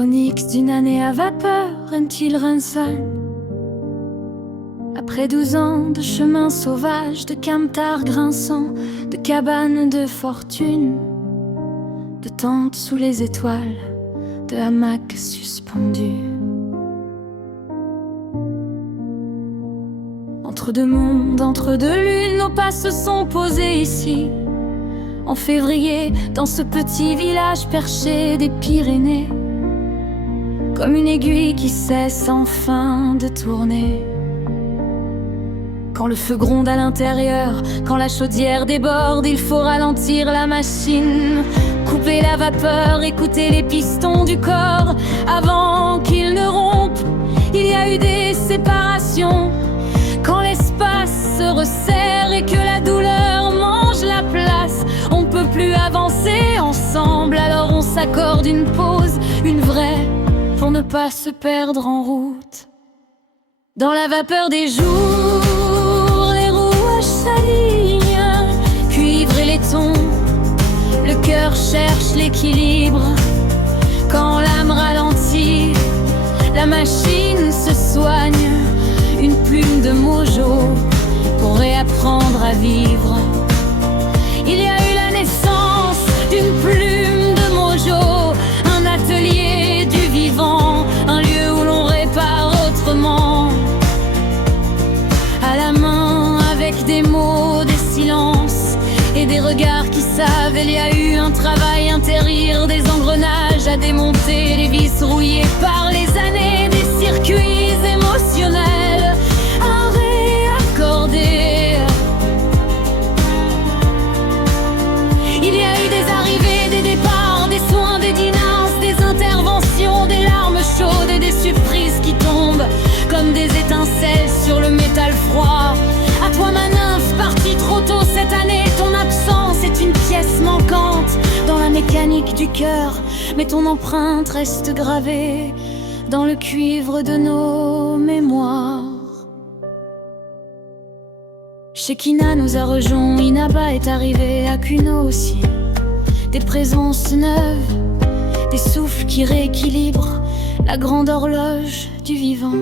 Chronique d'une année à vapeur, un-t-il Rinson. Après 12 ans de chemin sauvage, de camtar grinçant, de cabanes de fortune, de tentes sous les étoiles, de hamacs suspendus. Entre deux mondes, entre deux lunes, nos pas se sont posés ici, en février, dans ce petit village perché des Pyrénées, comme une aiguille qui cesse enfin de tourner. Quand le feu gronde à l'intérieur, quand la chaudière déborde, il faut ralentir la machine, couper la vapeur, écouter les pistons du corps avant qu'ils ne rompent. Il y a eu des séparations, quand l'espace se resserre et que la douleur mange la place. On peut plus avancer ensemble, alors on s'accorde une pause, une vraie, pour ne pas se perdre en route. Dans la vapeur des jours, les rouages s'alignent, cuivre et laiton, le cœur cherche l'équilibre. Quand l'âme ralentit, la machine se soigne, une plume de mojo pour réapprendre à vivre. Il y a eu la naissance d'une plume de mojo, un atelier du vivant, un lieu où l'on répare autrement. À la main, avec des mots, des silences et des regards qui savent. Il y a eu un travail intérieur, des engrenages à démonter, les vis rouillées par les années, des circuits émotionnels à réaccorder. Il y a eu des arrivées, des départs, des soins, des dîners, des interventions, des larmes chaudes et des surprises qui tombent comme des étincelles sur le métal froid. À toi ma nymphe, partie trop tôt cette année, ton absence est une pièce manquante dans la mécanique du cœur, mais ton empreinte reste gravée dans le cuivre de nos mémoires. Shekina nous a rejoint, Inaba est arrivé, Akuno aussi. Des présences neuves, des souffles qui rééquilibrent la grande horloge du vivant.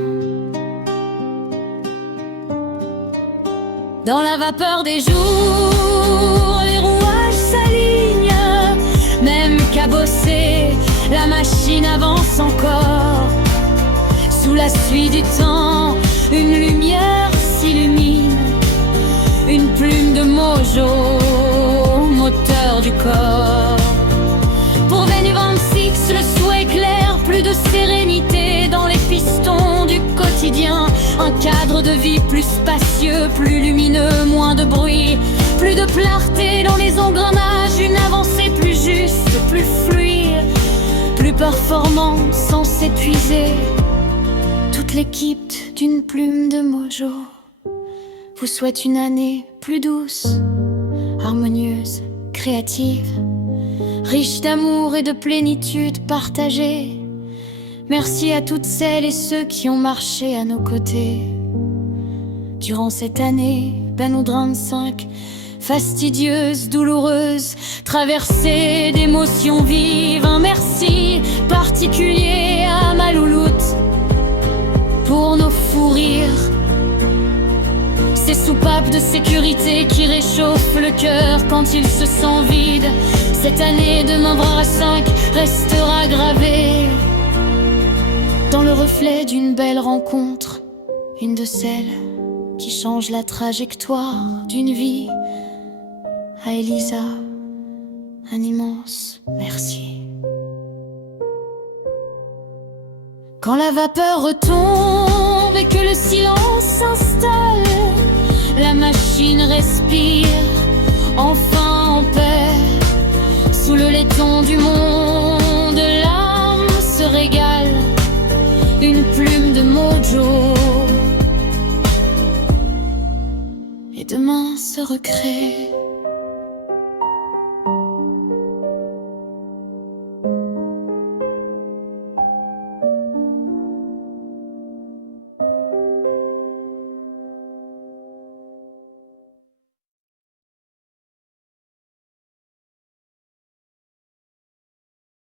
Dans la vapeur des jours, les rouages s'alignent, même cabossée, la machine avance encore. Sous la suie du temps, une lumière s'illumine, une plume de mojo, moteur du corps. Pour Venu 26, le souhait clair, plus de sérénité dans les pistons du quotidien. Un cadre de vie plus spacieux, plus lumineux, moins de bruit, plus de clarté dans les engrenages, une avancée plus juste, plus fluide, plus performante sans s'épuiser. Toute l'équipe d'une plume de mojo vous souhaite une année plus douce, harmonieuse, créative, riche d'amour et de plénitude partagée. Merci à toutes celles et ceux qui ont marché à nos côtés durant cette année Ben 35, fastidieuse, douloureuse, traversée d'émotions vives. Un merci particulier à ma louloute pour nos fous rires, ces soupapes de sécurité qui réchauffent le cœur quand il se sent vide. Cette année de Membre 5 restera gravée dans le reflet d'une belle rencontre, une de celles qui change la trajectoire d'une vie. À Elisa, un immense merci. Quand la vapeur retombe et que le silence s'installe, la machine respire enfin en paix. Sous le laiton du monde, l'âme se régale, une plume de mojo, et demain se recrée.